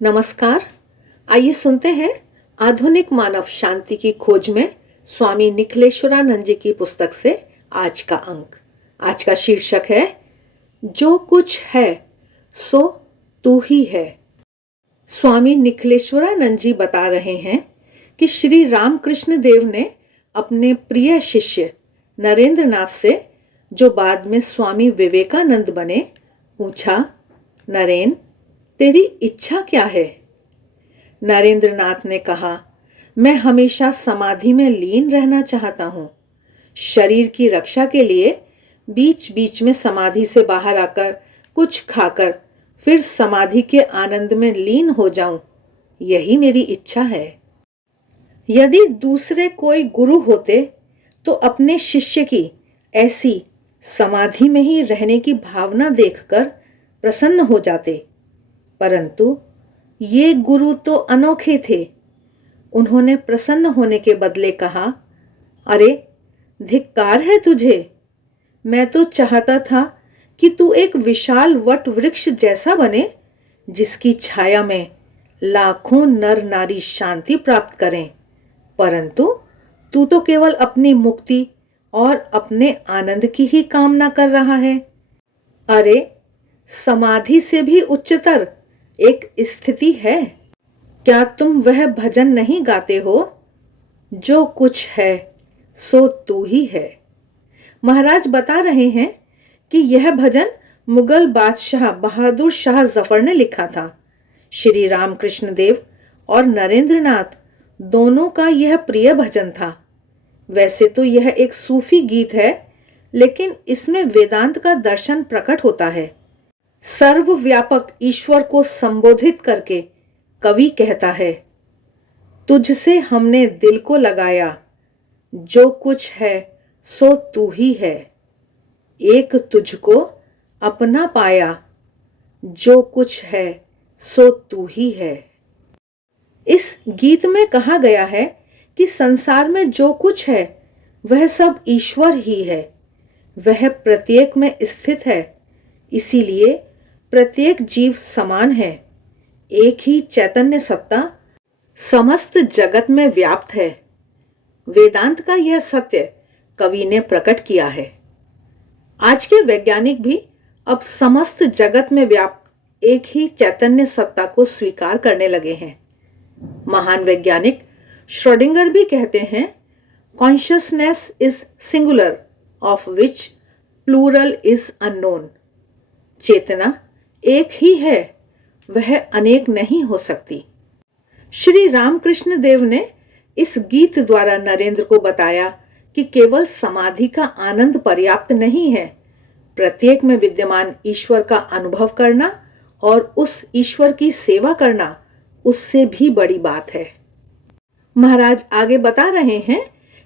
नमस्कार। आइए सुनते हैं आधुनिक मानव शांति की खोज में स्वामी निखिलेश्वरानंद जी की पुस्तक से आज का अंक। आज का शीर्षक है जो कुछ है सो तू ही है। स्वामी निखिलेश्वरानंद जी बता रहे हैं कि श्री रामकृष्ण देव ने अपने प्रिय शिष्य नरेंद्र नाथ से, जो बाद में स्वामी विवेकानंद बने, पूछा, नरेन, तेरी इच्छा क्या है? नरेंद्र नाथ ने कहा, मैं हमेशा समाधि में लीन रहना चाहता हूं। शरीर की रक्षा के लिए बीच बीच में समाधि से बाहर आकर कुछ खाकर फिर समाधि के आनंद में लीन हो जाऊं, यही मेरी इच्छा है। यदि दूसरे कोई गुरु होते तो अपने शिष्य की ऐसी समाधि में ही रहने की भावना देखकर प्रसन्न हो जाते, परंतु ये गुरु तो अनोखे थे। उन्होंने प्रसन्न होने के बदले कहा, अरे धिक्कार है तुझे। मैं तो चाहता था कि तू एक विशाल वट वृक्ष जैसा बने, जिसकी छाया में लाखों नर नारी शांति प्राप्त करें, परंतु तू तो केवल अपनी मुक्ति और अपने आनंद की ही कामना कर रहा है। अरे समाधि से भी उच्चतर एक स्थिति है। क्या तुम वह भजन नहीं गाते हो, जो कुछ है सो तू ही है? महाराज बता रहे हैं कि यह भजन मुगल बादशाह बहादुर शाह जफर ने लिखा था। श्री रामकृष्ण देव और नरेंद्र नाथ दोनों का यह प्रिय भजन था। वैसे तो यह एक सूफी गीत है, लेकिन इसमें वेदांत का दर्शन प्रकट होता है। सर्वव्यापक ईश्वर को संबोधित करके कवि कहता है, तुझसे हमने दिल को लगाया, जो कुछ है सो तू ही है। एक तुझको अपना पाया, जो कुछ है सो तू ही है। इस गीत में कहा गया है कि संसार में जो कुछ है वह सब ईश्वर ही है। वह प्रत्येक में स्थित है, इसीलिए प्रत्येक जीव समान है। एक ही चैतन्य सत्ता समस्त जगत में व्याप्त है। वेदांत का यह सत्य कवि ने प्रकट किया है। आज के वैज्ञानिक भी अब समस्त जगत में व्याप्त एक ही चैतन्य सत्ता को स्वीकार करने लगे हैं। महान वैज्ञानिक श्रोडिंगर भी कहते हैं, consciousness is singular of which plural is unknown. चेतना एक ही है, वह अनेक नहीं हो सकती। श्री रामकृष्ण देव ने इस गीत द्वारा नरेंद्र को बताया कि केवल समाधि का आनंद पर्याप्त नहीं है। प्रत्येक में विद्यमान ईश्वर का अनुभव करना और उस ईश्वर की सेवा करना उससे भी बड़ी बात है। महाराज आगे बता रहे हैं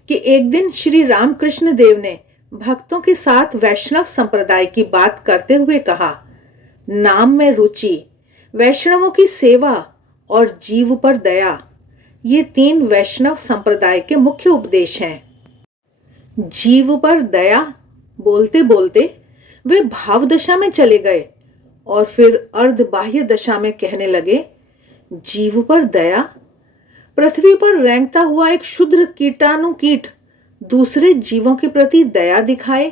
कि एक दिन श्री रामकृष्ण देव ने भक्तों के साथ वैष्णव संप्रदाय की बात करते हुए कहा, नाम में रुचि, वैष्णवों की सेवा और जीव पर दया, ये तीन वैष्णव संप्रदाय के मुख्य उपदेश हैं। जीव पर दया बोलते बोलते वे भाव दशा में चले गए और फिर अर्ध बाह्य दशा में कहने लगे, जीव पर दया? पृथ्वी पर रेंगता हुआ एक क्षुद्र कीटाणु कीट दूसरे जीवों के प्रति दया दिखाए?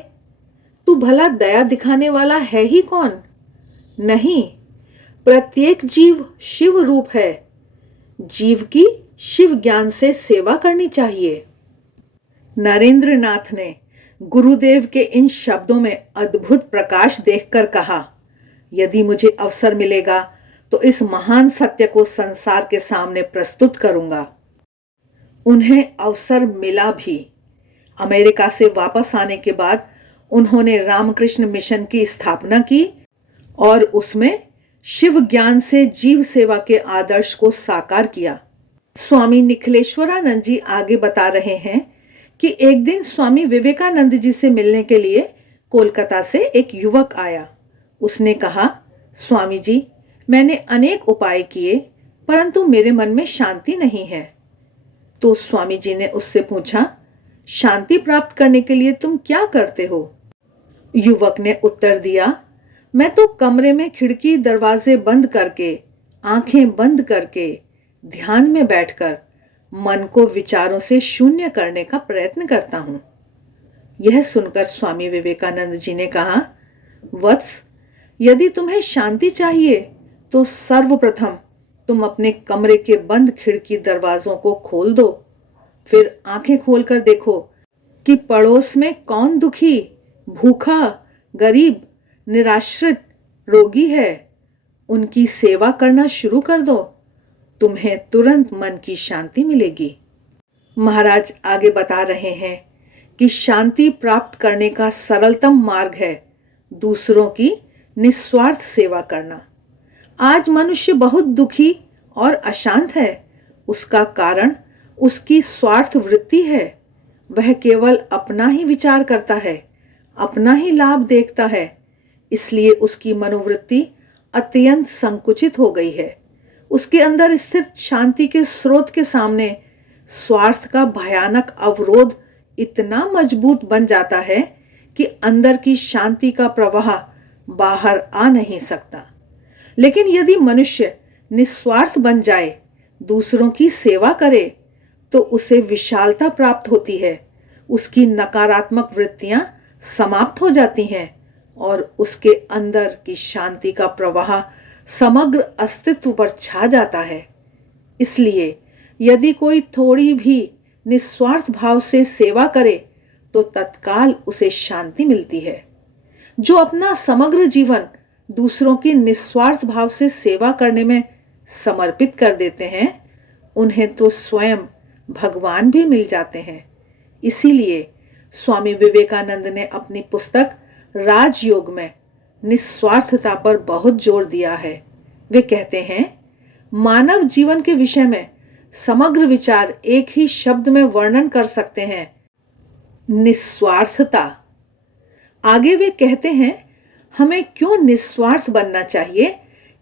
तू भला दया दिखाने वाला है ही कौन? नहीं, प्रत्येक जीव शिव रूप है। जीव की शिव ज्ञान से सेवा करनी चाहिए। नरेंद्र नाथ ने गुरुदेव के इन शब्दों में अद्भुत प्रकाश देखकर कहा, यदि मुझे अवसर मिलेगा तो इस महान सत्य को संसार के सामने प्रस्तुत करूंगा। उन्हें अवसर मिला भी। अमेरिका से वापस आने के बाद उन्होंने रामकृष्ण मिशन की स्थापना की और उसमें शिव ज्ञान से जीव सेवा के आदर्श को साकार किया। स्वामी निखिलेश्वरानंद जी आगे बता रहे हैं कि एक दिन स्वामी विवेकानंद जी से मिलने के लिए कोलकाता से एक युवक आया। उसने कहा, स्वामी जी, मैंने अनेक उपाय किए, परंतु मेरे मन में शांति नहीं है। तो स्वामी जी ने उससे पूछा, शांति प्राप्त करने के लिए तुम क्या करते हो? युवक ने उत्तर दिया, मैं तो कमरे में खिड़की दरवाजे बंद करके आंखें बंद करके ध्यान में बैठकर मन को विचारों से शून्य करने का प्रयत्न करता हूं। यह सुनकर स्वामी विवेकानंद जी ने कहा, वत्स, यदि तुम्हें शांति चाहिए तो सर्वप्रथम तुम अपने कमरे के बंद खिड़की दरवाजों को खोल दो। फिर आंखें खोलकर देखो कि पड़ोस में कौन दुखी, भूखा, गरीब, निराश्रित, रोगी है। उनकी सेवा करना शुरू कर दो। तुम्हें तुरंत मन की शांति मिलेगी। महाराज आगे बता रहे हैं कि शांति प्राप्त करने का सरलतम मार्ग है दूसरों की निस्वार्थ सेवा करना। आज मनुष्य बहुत दुखी और अशांत है। उसका कारण उसकी स्वार्थ वृत्ति है। वह केवल अपना ही विचार करता है, अपना ही लाभ देखता है। इसलिए उसकी मनोवृत्ति अत्यंत संकुचित हो गई है। उसके अंदर स्थित शांति के स्रोत के सामने स्वार्थ का भयानक अवरोध इतना मजबूत बन जाता है कि अंदर की शांति का प्रवाह बाहर आ नहीं सकता। लेकिन यदि मनुष्य निस्वार्थ बन जाए, दूसरों की सेवा करे, तो उसे विशालता प्राप्त होती है। उसकी नकारात्मक वृत्तियां समाप्त हो जाती हैं और उसके अंदर की शांति का प्रवाह समग्र अस्तित्व पर छा जाता है। इसलिए यदि कोई थोड़ी भी निस्वार्थ भाव से सेवा करे तो तत्काल उसे शांति मिलती है। जो अपना समग्र जीवन दूसरों की निस्वार्थ भाव से सेवा करने में समर्पित कर देते हैं, उन्हें तो स्वयं भगवान भी मिल जाते हैं। इसीलिए स्वामी विवेकानंद ने अपनी पुस्तक राजयोग में निस्वार्थता पर बहुत जोर दिया है। वे कहते हैं, मानव जीवन के विषय में समग्र विचार एक ही शब्द में वर्णन कर सकते हैं, निस्वार्थता। आगे वे कहते हैं, हमें क्यों निस्वार्थ बनना चाहिए?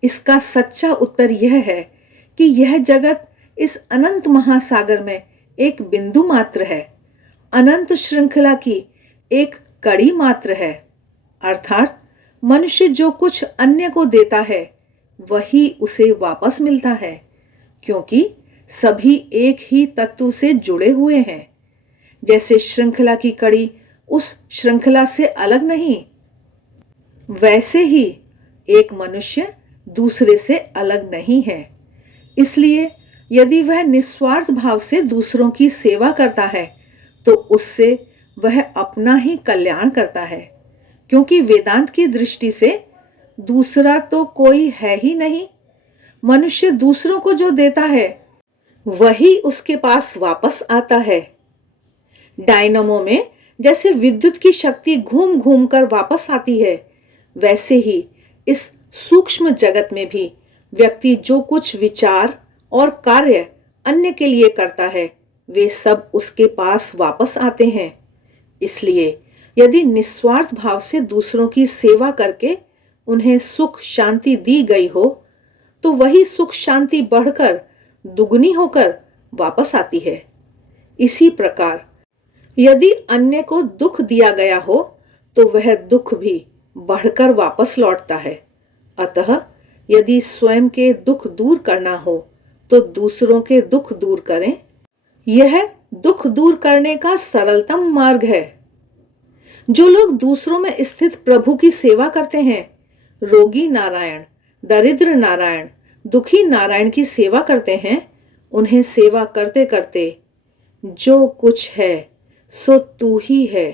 इसका सच्चा उत्तर यह है कि यह जगत इस अनंत महासागर में एक बिंदु मात्र है, अनंत श्रृंखला की एक कड़ी मात्र है। अर्थात मनुष्य जो कुछ अन्य को देता है वही उसे वापस मिलता है, क्योंकि सभी एक ही तत्व से जुड़े हुए हैं। जैसे श्रृंखला की कड़ी उस श्रृंखला से अलग नहीं, वैसे ही एक मनुष्य दूसरे से अलग नहीं है। इसलिए यदि वह निस्वार्थ भाव से दूसरों की सेवा करता है तो उससे वह अपना ही कल्याण करता है, क्योंकि वेदांत की दृष्टि से दूसरा तो कोई है ही नहीं। मनुष्य दूसरों को जो देता है वही उसके पास वापस आता है। डायनामो में जैसे विद्युत की शक्ति घूम घूम कर वापस आती है, वैसे ही इस सूक्ष्म जगत में भी व्यक्ति जो कुछ विचार और कार्य अन्य के लिए करता है वे सब उसके पास वापस आते हैं। इसलिए यदि निस्वार्थ भाव से दूसरों की सेवा करके उन्हें सुख शांति दी गई हो तो वही सुख शांति बढ़कर दुगनी होकर वापस आती है। इसी प्रकार यदि अन्य को दुख दिया गया हो तो वह दुख भी बढ़कर वापस लौटता है। अतः यदि स्वयं के दुख दूर करना हो तो दूसरों के दुख दूर करें। यह दुख दूर करने का सरलतम मार्ग है। जो लोग दूसरों में स्थित प्रभु की सेवा करते हैं, रोगी नारायण, दरिद्र नारायण, दुखी नारायण की सेवा करते हैं, उन्हें सेवा करते करते जो कुछ है सो तू ही है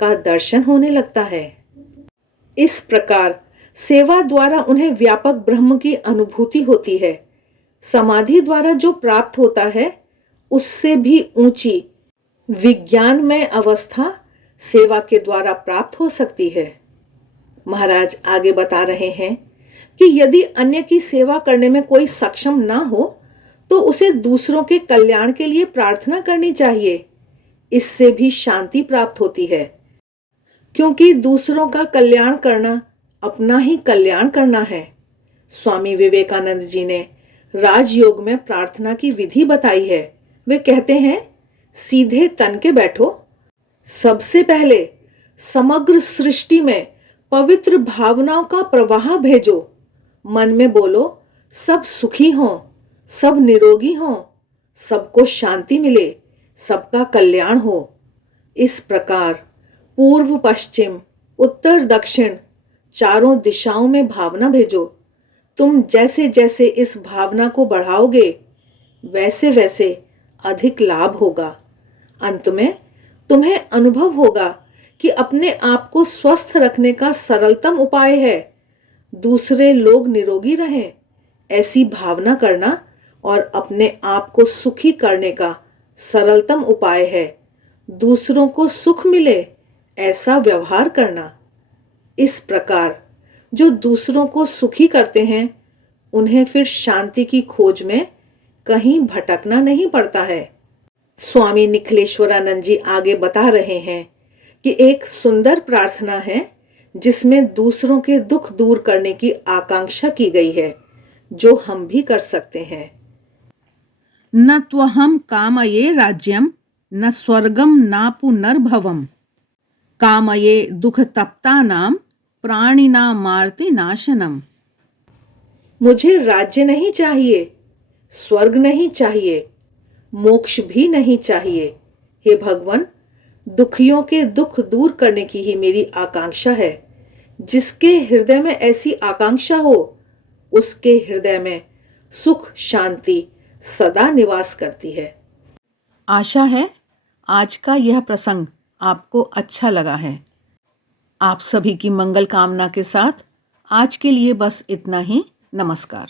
का दर्शन होने लगता है। इस प्रकार सेवा द्वारा उन्हें व्यापक ब्रह्म की अनुभूति होती है। समाधि द्वारा जो प्राप्त होता है उससे भी ऊंची विज्ञानमय अवस्था सेवा के द्वारा प्राप्त हो सकती है। महाराज आगे बता रहे हैं कि यदि अन्य की सेवा करने में कोई सक्षम ना हो तो उसे दूसरों के कल्याण के लिए प्रार्थना करनी चाहिए। इससे भी शांति प्राप्त होती है, क्योंकि दूसरों का कल्याण करना अपना ही कल्याण करना है। स्वामी विवेकानंद जी ने राजयोग में प्रार्थना की विधि बताई है। वे कहते हैं, सीधे तन के बैठो। सबसे पहले समग्र सृष्टि में पवित्र भावनाओं का प्रवाह भेजो। मन में बोलो, सब सुखी हों, सब निरोगी हों, सबको शांति मिले, सबका कल्याण हो। इस प्रकार पूर्व पश्चिम, उत्तर दक्षिण चारों दिशाओं में भावना भेजो। तुम जैसे जैसे इस भावना को बढ़ाओगे, वैसे वैसे अधिक लाभ होगा। अंत में तुम्हें अनुभव होगा कि अपने आप को स्वस्थ रखने का सरलतम उपाय है दूसरे लोग निरोगी रहें, ऐसी भावना करना, और अपने आप को सुखी करने का सरलतम उपाय है दूसरों को सुख मिले, ऐसा व्यवहार करना। इस प्रकार जो दूसरों को सुखी करते हैं, उन्हें फिर शांति की खोज में कहीं भटकना नहीं पड़ता है। स्वामी निखिलेश्वरानंद जी आगे बता रहे हैं कि एक सुंदर प्रार्थना है जिसमें दूसरों के दुख दूर करने की आकांक्षा की गई है, जो हम भी कर सकते हैं। न त्वहं कामये राज्यम न स्वर्गम न पुनर्भवम कामये दुखतप्तानां प्राणिनामार्ति नाशनम। मुझे राज्य नहीं चाहिए, स्वर्ग नहीं चाहिए, मोक्ष भी नहीं चाहिए। हे भगवान, दुखियों के दुख दूर करने की ही मेरी आकांक्षा है। जिसके हृदय में ऐसी आकांक्षा हो, उसके हृदय में सुख शांति सदा निवास करती है। आशा है आज का यह प्रसंग आपको अच्छा लगा है। आप सभी की मंगल कामना के साथ आज के लिए बस इतना ही। नमस्कार।